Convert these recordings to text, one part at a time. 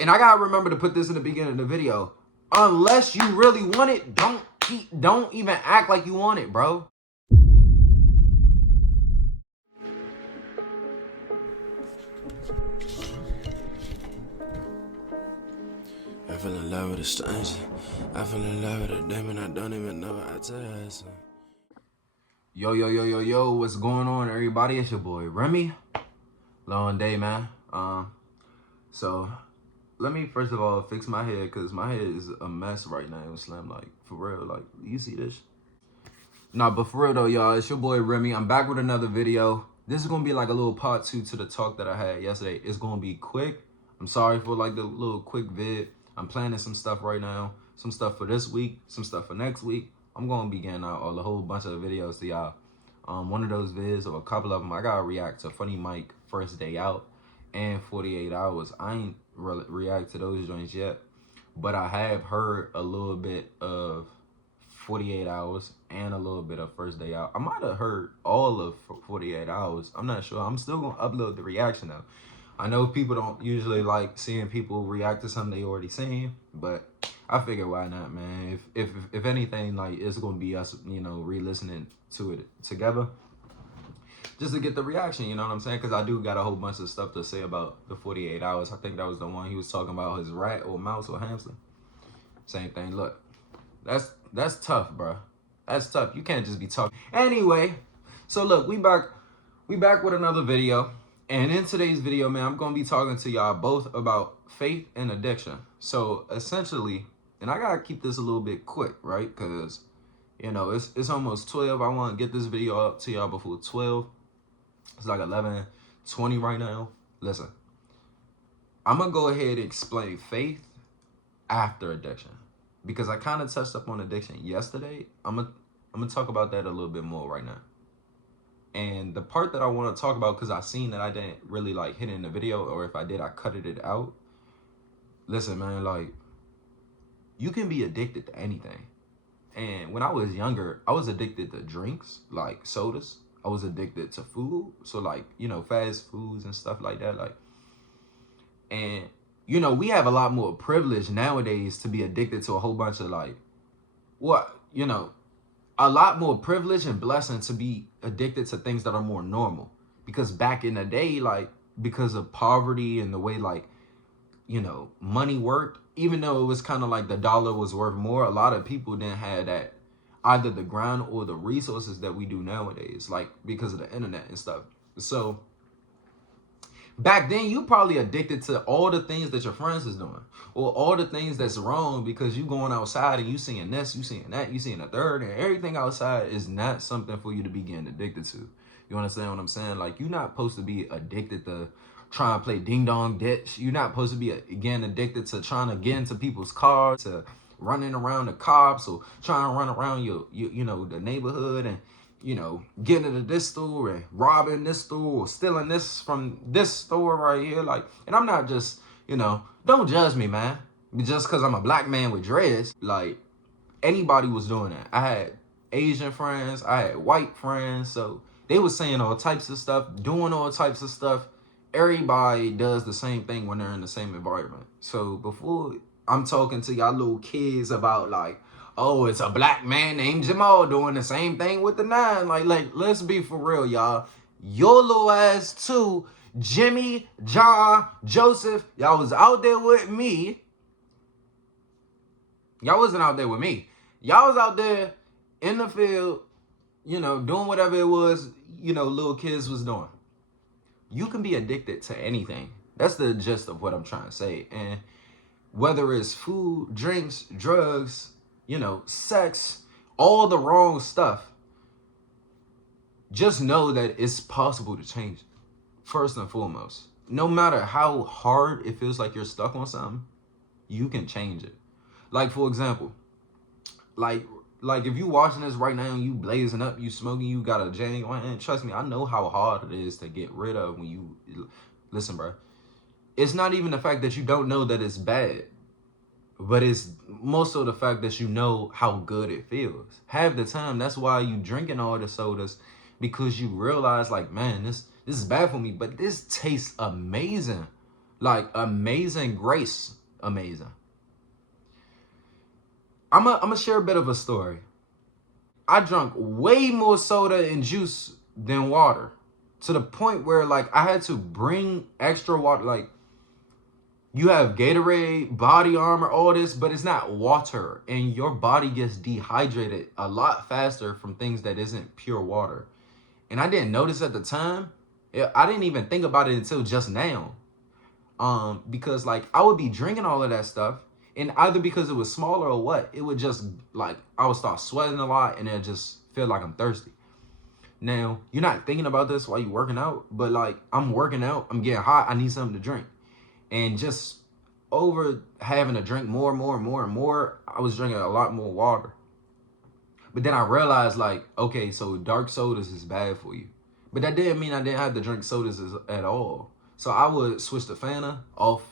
And I gotta remember to put this in the beginning of the video. Unless you really want it, don't even act like you want it, bro. I fell in love with a stranger. I fell in love with a demon. I don't even know what I tell her. Yo, what's going on, everybody? It's your boy Remy. Long day, man. So let me first of all fix my head, because my head is a mess right now. It was slim, like, for real. Like, you see this? Nah, but for real though, y'all, it's your boy Remy. I'm back with another video. This is gonna be like a little part 2 to the talk that I had yesterday. It's gonna be quick. I'm sorry for like the little quick vid. I'm planning some stuff right now. Some stuff for this week, some stuff for next week. I'm gonna be getting out a whole bunch of videos to y'all. One of those vids, or a couple of them, I gotta react to Funny Mike First Day Out and 48 Hours. I ain't react to those joints yet, but I have heard a little bit of 48 Hours and a little bit of First Day Out. I might have heard all of 48 Hours. I'm not sure. I'm still gonna upload the reaction though. I know people don't usually like seeing people react to something they already seen, but I figure why not, man. If anything, like, it's gonna be us, you know, re-listening to it together, just to get the reaction, you know what I'm saying? Because I do got a whole bunch of stuff to say about the 48 Hours. I think that was the one he was talking about, his rat or mouse or hamster. Same thing. Look, that's tough, bro. That's tough. You can't just be talking. Anyway, so look, we back with another video. And in today's video, man, I'm going to be talking to y'all both about faith and addiction. So essentially, and I got to keep this a little bit quick, right? Because, you know, it's almost 12. I want to get this video up to y'all before 12. It's like 11:20 right now. Listen, I'm going to go ahead and explain faith after addiction, because I kind of touched up on addiction yesterday. I'm gonna talk about that a little bit more right now. And the part that I want to talk about, because I seen that I didn't really like hit it in the video, or if I did, I cut it out. Listen, man, like, you can be addicted to anything. And when I was younger, I was addicted to drinks, like sodas. I was addicted to food, so like, you know, fast foods and stuff like that. Like, and you know, we have a lot more privilege nowadays to be addicted to a whole bunch of, like, what, you know, a lot more privilege and blessing to be addicted to things that are more normal. Because back in the day, like, because of poverty and the way, like, you know, money worked, even though it was kind of like the dollar was worth more, a lot of people didn't have that, either the ground or the resources that we do nowadays, like, because of the internet and stuff. So back then, you probably addicted to all the things that your friends is doing, or all the things that's wrong, because you going outside and you seeing this, you seeing that, you seeing a third, and everything outside is not something for you to be getting addicted to. You understand what I'm saying? Like, you're not supposed to be addicted to trying to play ding dong ditch. You're not supposed to be, again, addicted to trying to get into people's cars, to running around the cops, or trying to run around you know, the neighborhood, and, you know, getting into this store and robbing this store, or stealing this from this store right here. Like, and I'm not just, you know, don't judge me, man, just because I'm a black man with dreads. Like, anybody was doing that. I had Asian friends, I had white friends, so they was saying all types of stuff, doing all types of stuff. Everybody does the same thing when they're in the same environment. So before I'm talking to y'all little kids about, like, oh, it's a black man named Jamal doing the same thing with the 9. Like, let's be for real, y'all. Your little ass too, Jimmy, John, Joseph, y'all was out there with me. Y'all wasn't out there with me. Y'all was out there in the field, you know, doing whatever it was, you know, little kids was doing. You can be addicted to anything. That's the gist of what I'm trying to say. And whether it's food, drinks, drugs, you know, sex, all the wrong stuff, just know that it's possible to change it, first and foremost. No matter how hard it feels like you're stuck on something, you can change it. Like, for example, like if you watching this right now and you blazing up, you smoking, you got a J, and trust me, I know how hard it is to get rid of when you, listen, bro. It's not even the fact that you don't know that it's bad, but it's most of the fact that you know how good it feels. Half the time, that's why you drinking all the sodas, because you realize, like, man, this is bad for me, but this tastes amazing. Like Amazing Grace, amazing. I'm gonna share a bit of a story. I drank way more soda and juice than water, to the point where like I had to bring extra water. Like, you have Gatorade, body armor, all this, but it's not water, and your body gets dehydrated a lot faster from things that isn't pure water. And I didn't notice at the time. I didn't even think about it until just now. Because like I would be drinking all of that stuff, and either because it was smaller or what, it would just like I would start sweating a lot, and it just feel like I'm thirsty. Now you're not thinking about this while you're working out, but like I'm working out, I'm getting hot, I need something to drink, and just over having to drink more and more and more and more, I was drinking a lot more water. But then I realized like, okay, so dark sodas is bad for you. But that didn't mean I didn't have to drink sodas at all. So I would switch the Fanta off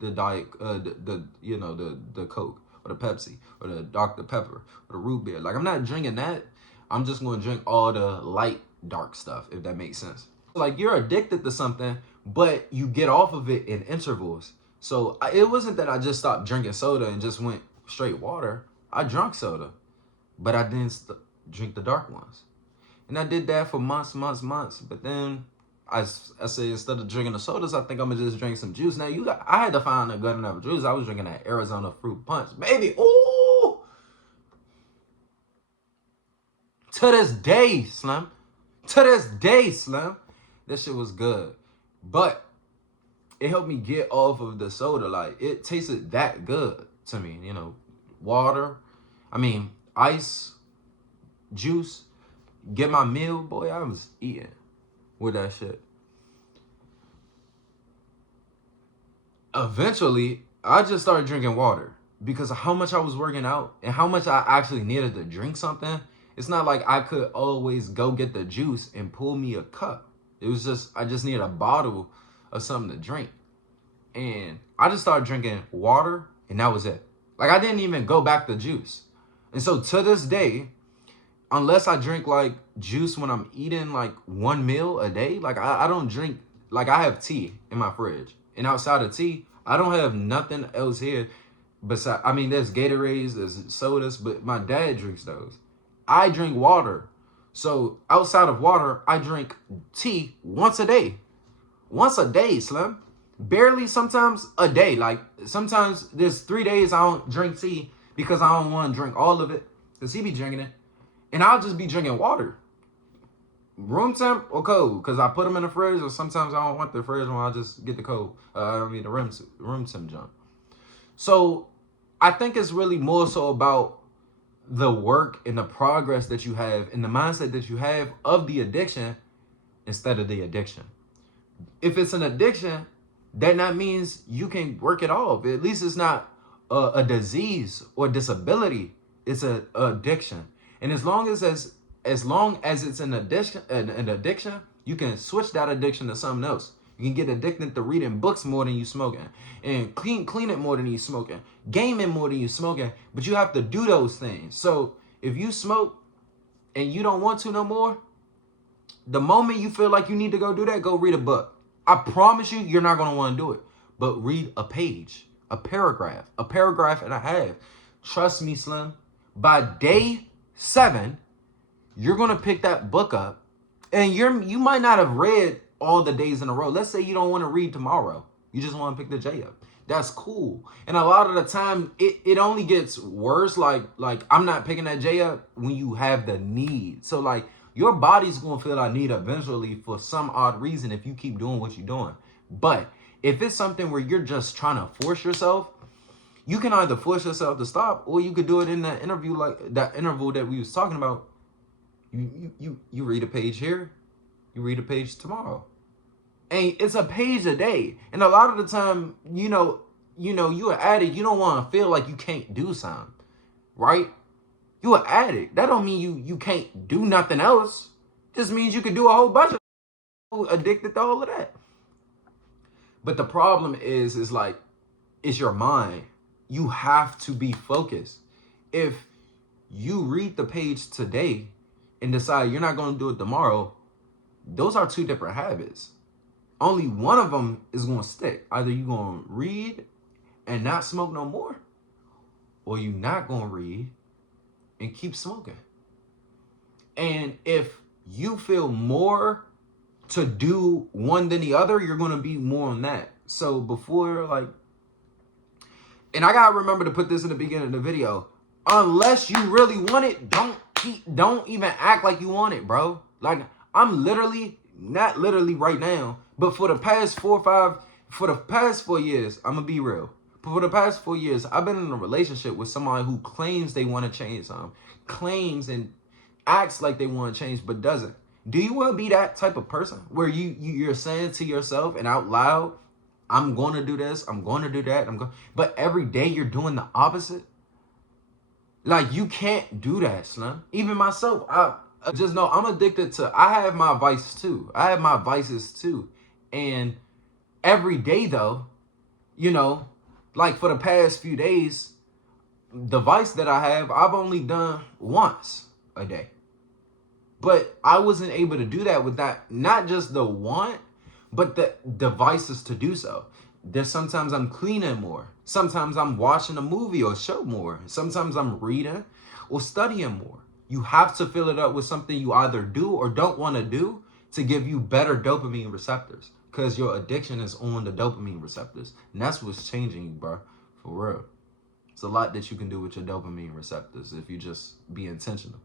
the diet, the Coke or the Pepsi or the Dr. Pepper or the root beer. Like, I'm not drinking that. I'm just going to drink all the light dark stuff, if that makes sense. Like, you're addicted to something, but you get off of it in intervals. So it wasn't that I just stopped drinking soda and just went straight water. I drank soda, but I didn't drink the dark ones. And I did that for months. But then I said, instead of drinking the sodas, I think I'm going to just drink some juice. Now, I had to find a good enough juice. I was drinking that Arizona fruit punch. Baby, ooh! To this day, Slim. That shit was good. But it helped me get off of the soda. Like, it tasted that good to me. Water. Ice, juice. Get my meal, boy, I was eating with that shit. Eventually, I just started drinking water because of how much I was working out and how much I actually needed to drink something. It's not like I could always go get the juice and pull me a cup. It was just, I just needed a bottle of something to drink. And I just started drinking water, and that was it. Like, I didn't even go back to juice. And so to this day, unless I drink like juice when I'm eating like one meal a day, like I don't drink, like I have tea in my fridge. And outside of tea, I don't have nothing else here. Besides, there's Gatorades, there's sodas, but my dad drinks those. I drink water. So outside of water, I drink tea once a day. Once a day, Slim. Barely, sometimes a day. Like, sometimes there's 3 days I don't drink tea because I don't want to drink all of it, because he be drinking it. And I'll just be drinking water. Room temp or cold, because I put them in the fridge, or sometimes I don't want the fridge when I just get the cold. The room temp jump. So I think it's really more so about the work and the progress that you have and the mindset that you have of the addiction instead of the addiction. If it's an addiction, then that means you can work it off. At least it's not a disease or disability. It's an addiction. And as long as it's an addiction, you can switch that addiction to something else. You can get addicted to reading books more than you smoking, and clean it more than you smoking, gaming more than you smoking. But you have to do those things. So if you smoke and you don't want to no more, the moment you feel like you need to go do that, go read a book. I promise you, you're not gonna want to do it. But read a page, a paragraph and a half. Trust me, Slim. By day 7, you're gonna pick that book up, and you might not have read all the days in a row. Let's say you don't want to read tomorrow. You just want to pick the J up. That's cool. And a lot of the time, it only gets worse. Like I'm not picking that J up when you have the need. So like your body's gonna feel that need eventually for some odd reason if you keep doing what you're doing. But if it's something where you're just trying to force yourself, you can either force yourself to stop, or you could do it in that interview, like that interval that we was talking about. You read a page here, you read a page tomorrow. And it's a page a day. And a lot of the time, you're an addict, you don't want to feel like you can't do something, right? You're an addict. That don't mean you can't do nothing else. Just means you can do a whole bunch of addicted to all of that. But the problem is like, it's your mind. You have to be focused. If you read the page today and decide you're not going to do it tomorrow, those are two different habits. only one of them is gonna stick. Either you gonna read and not smoke no more, or you not gonna read and keep smoking. And if you feel more to do one than the other, you're gonna be more on that. So before, like, and I gotta remember to put this in the beginning of the video. Unless you really want it, don't even act like you want it, bro. Like, I'm literally, not literally right now, but for the past 4 years, I'm gonna be real. But for the past 4 years, I've been in a relationship with somebody who claims they want to change something, claims and acts like they want to change, but doesn't. Do you want to be that type of person where you're saying to yourself and out loud, I'm going to do this, I'm going to do that, but every day you're doing the opposite? Like, you can't do that, Slim. Even myself, I just know I'm addicted to, I have my vices too. I have my vices too. And every day though, you know, like for the past few days, the vice that I have, I've only done once a day. But I wasn't able to do that with that, not just the want, but the devices to do so. There's sometimes I'm cleaning more. Sometimes I'm watching a movie or show more. Sometimes I'm reading or studying more. You have to fill it up with something you either do or don't want to do to give you better dopamine receptors, because your addiction is on the dopamine receptors. And that's what's changing you, bro. For real. It's a lot that you can do with your dopamine receptors if you just be intentional.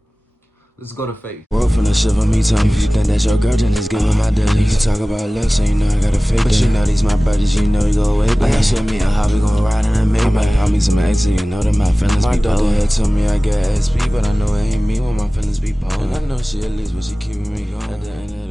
Let's go to faith. World finna shiver me tongue. If you think that your girl, then it's good with my days. You talk about love, so you know I got a fake. But you know these my brothers, you know you go away. Like I should me and how we gon' ride in a Maybach. I might call me some ex, you know that my feelings be bold. My daughter told me I get SP, but I know it ain't me when my feelings be bold. And I know she at least, but she keeping me going. At the end of the